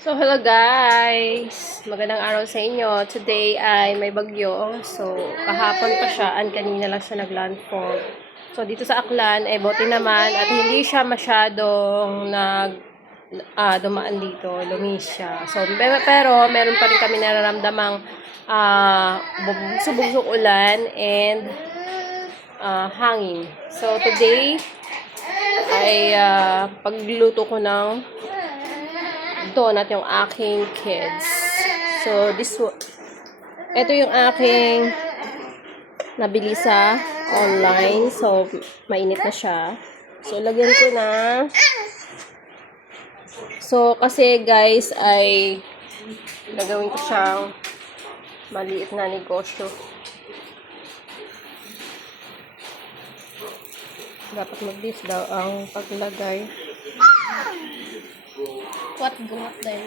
So, hello guys! Magandang araw sa inyo. Today ay may bagyo. So, kahapon pa siya and kanina lang siya naglandfall. So, dito sa Aklan ay buti naman at hindi siya masyadong dumaan dito. Lumis siya. So, pero meron pa rin kami nararamdamang bugsok ulan and hangin. So, today ay pagluto ko ng donut yung aking kids. So, ito yung aking nabili sa online. So, mainit na siya. So, lagyan ko na. So, kasi guys, ay gagawin ko siyang maliit na negosyo. Dapat mag-beef daw ang paglagay. What got then?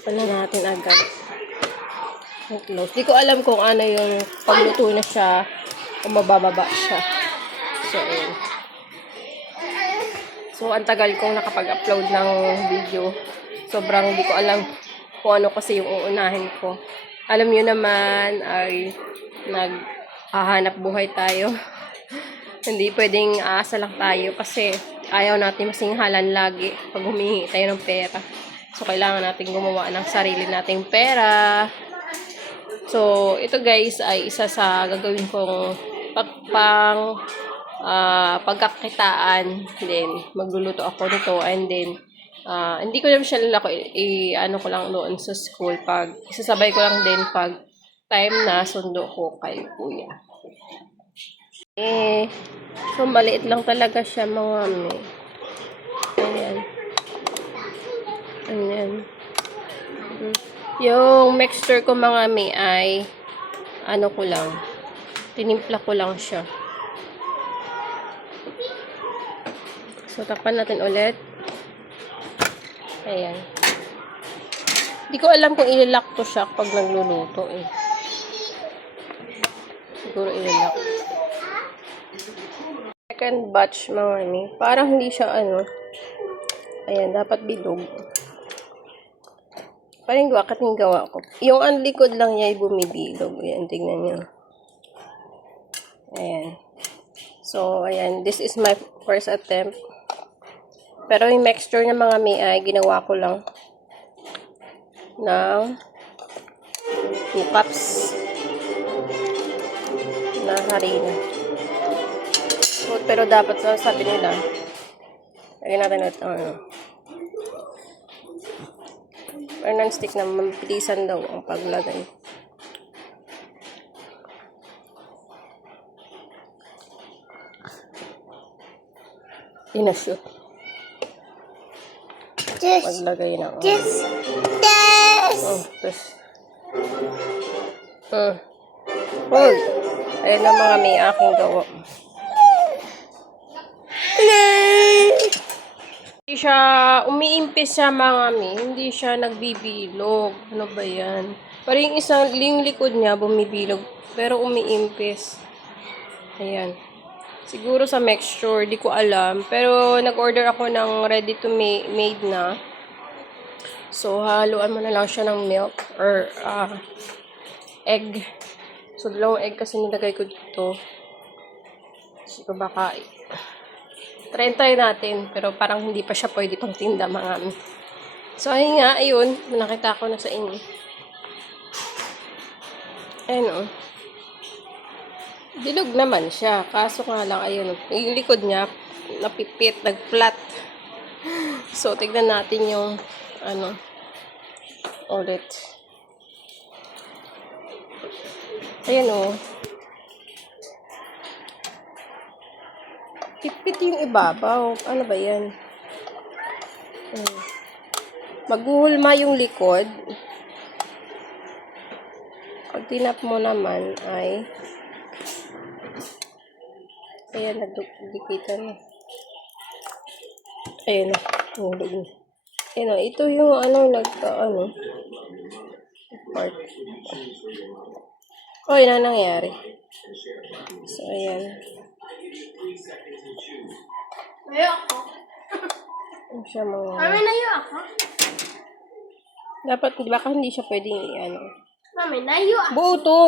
Pala natin agad. Close. Di ko alam kung ano yung pagluto na siya o mabababa siya. So, ayun. So, ang tagal kong nakapag-upload ng video. Sobrang di ko alam kung ano kasi yung uunahin ko. Alam nyo naman ay naghahanap buhay tayo. Hindi pwedeng aasa lang tayo kasi ayaw natin masinghalan lagi pag humingi tayo ng pera. So, kailangan natin gumawa ng sarili nating pera. So, ito guys ay isa sa gagawin kong pagkakitaan. Then, magluluto ako nito and then hindi ko naman siya lalako ano ko lang doon sa school pag isasabay ko lang din pag time na sundo ko kay kuya. So maliit lang talaga siya mga mi. Ayan. Ayan. Yung mixture ko mga mi ay ano ko lang. Tinimpla ko lang siya. So takpan natin ulit. Ayan. Hindi ko alam kung ililak ko siya pag nagluluto eh. Siguro ililak. Second batch mga ni. Parang hindi siya ano. Ayan, dapat bilog. Parang gawa ko. Yung ang likod lang niya ay bumibilog. Ayan, tingnan nyo. Ayan. So, ayan. This is my first attempt. Pero yung mixture ng mga may ay ginawa ko lang ng 2 cups na harina. So, pero dapat sabi nila, lagyan natin ito. Or non-stick na mabilisan daw ang paglagay. Inashoot. Maglagay na. Yes. Oh, hold. Ayan na mga may aking gawa. Hindi siya, umiimpis siya mga may. Hindi siya nagbibilog. Ano ba yan? Parang yung likod niya bumibilog. Pero umiimpis. Ayan. Siguro sa mixture, di ko alam. Pero nag-order ako ng ready to made na. So, haluan mo na lang siya ng milk or egg. So, 2 egg kasi nilagay ko dito. So, baka try natin. Pero parang hindi pa siya pwede pang tinda mga. So, ayun nga. Ayun. Nakita ko na sa inyo. Ayun o. Bilog naman siya. Kaso nga lang, ayun. Yung likod niya, napipit, nag-flat. So, tignan natin yung ulit. Ayan o. Pipit yung ibabaw. Ano ba yan? Maghuhulma yung likod. Pag tinap mo naman ay ayan, nagdikitan na. Ayan o. Ayan o. Ito yung part. O, yun ang nangyari. So, ayan. Layo ako. Ano siya mga... Mami, layo ako. Dapat, baka hindi siya pwedeng i-ano. Mami, layo ako. Buo to!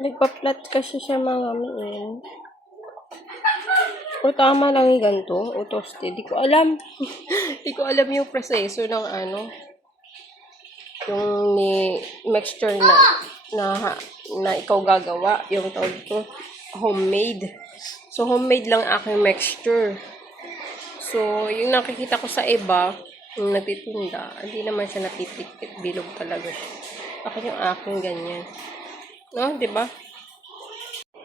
Nagpa-flat kasi siya mga miin. O tama lang yung ganito. O toasted. Di ko alam. Di ko alam yung proseso ng ano. Yung mixture na ikaw gagawa. Yung tawag ko. Homemade. So, homemade lang aking mixture. So, yung nakikita ko sa iba, yung nagtitinda, hindi naman siya natipit-pit. Bilog talaga siya. Bakit yung aking ganyan? No, di ba?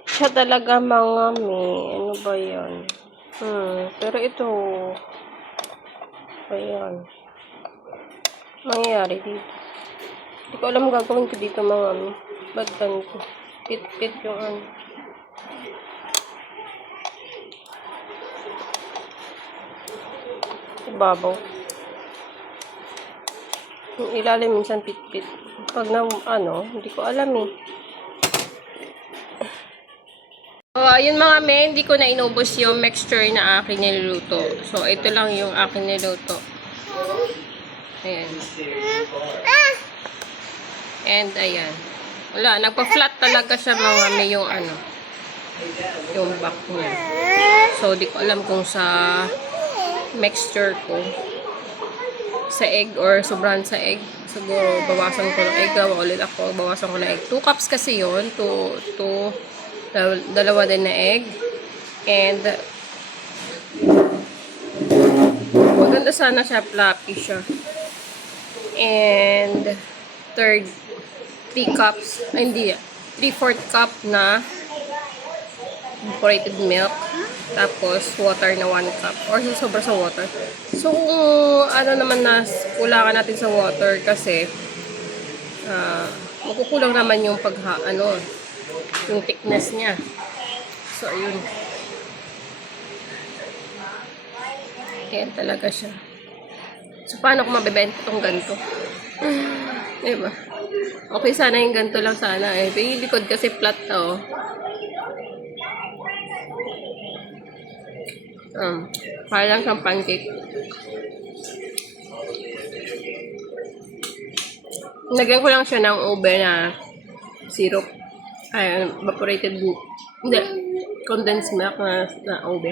Siya talaga mga ano ba yan? Pero ito, ayan. Mangyayari dito. Hindi ko alam gagawin ko dito mga bagdan ko. Pit-pit yung ano. Ibabaw. Yung ilalim minsan pit-pit. Pag na ano, hindi ko alam eh. Oh, ayun mga men, hindi ko na inubos yung mixture na aking niluluto. So, ito lang yung aking niluto. Ayan. And, ayan. Wala, nagpa-flat talaga siya mga men yung ano. Yung back niya. So, di ko alam kung sa mixture ko sa egg or sobrang sa egg. Siguro, bawasan ko ng egg. Gawa ulit ako. Bawasan ko ng egg. 2 cups kasi yun. 2 dalawa din na egg. And, maganda sana siya. Fluffy siya. And, third, 3 cups. Hindi. 3/4 cup na evaporated milk. Tapos, water na 1 cup. Or sobra sa water. So, kung ano naman na kulangan natin sa water kasi magkukulang naman yung yung thickness niya. So, ayun. Ayan talaga siya. So, paano ko mabibenta itong ganito? Diba? Okay, sana yung ganito lang sana eh. Yung likod kasi flat to. Parang siyang pancake. Lagyan ko lang siya ng ube na syrup. Ay, evaporated milk. Hindi. Condensed milk na ube.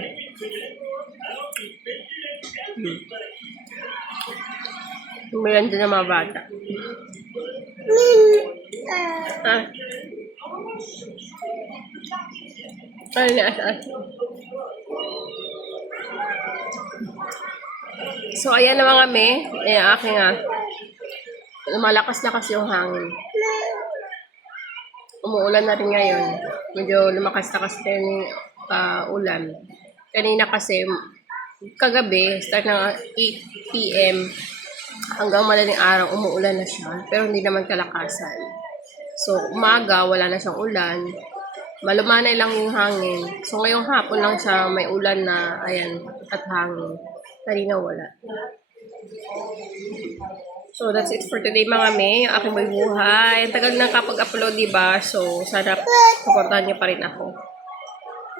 Meron din ng mga bata. Ano na as. So, ayan na mga me. Ayan, aking lumalakas-lakas yung hangin. Umuulan na rin ngayon. Medyo lumakas-lakas din yung ulan. Kanina kasi, kagabi, start ng 8 p.m. hanggang madaling araw, umuulan na siya. Pero hindi naman kalakasan. So, umaga, wala na siyang ulan. Malumanay lang yung hangin. So, ngayong hapon lang siya may ulan na, ayan, at hangin. Kanina wala. So, that's it for today mga me. Yung aking buhay. Tagal na kapag-upload, diba? So, sana supportahan nyo pa rin ako.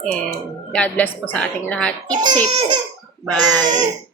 And God bless po sa ating lahat. Keep safe. Bye.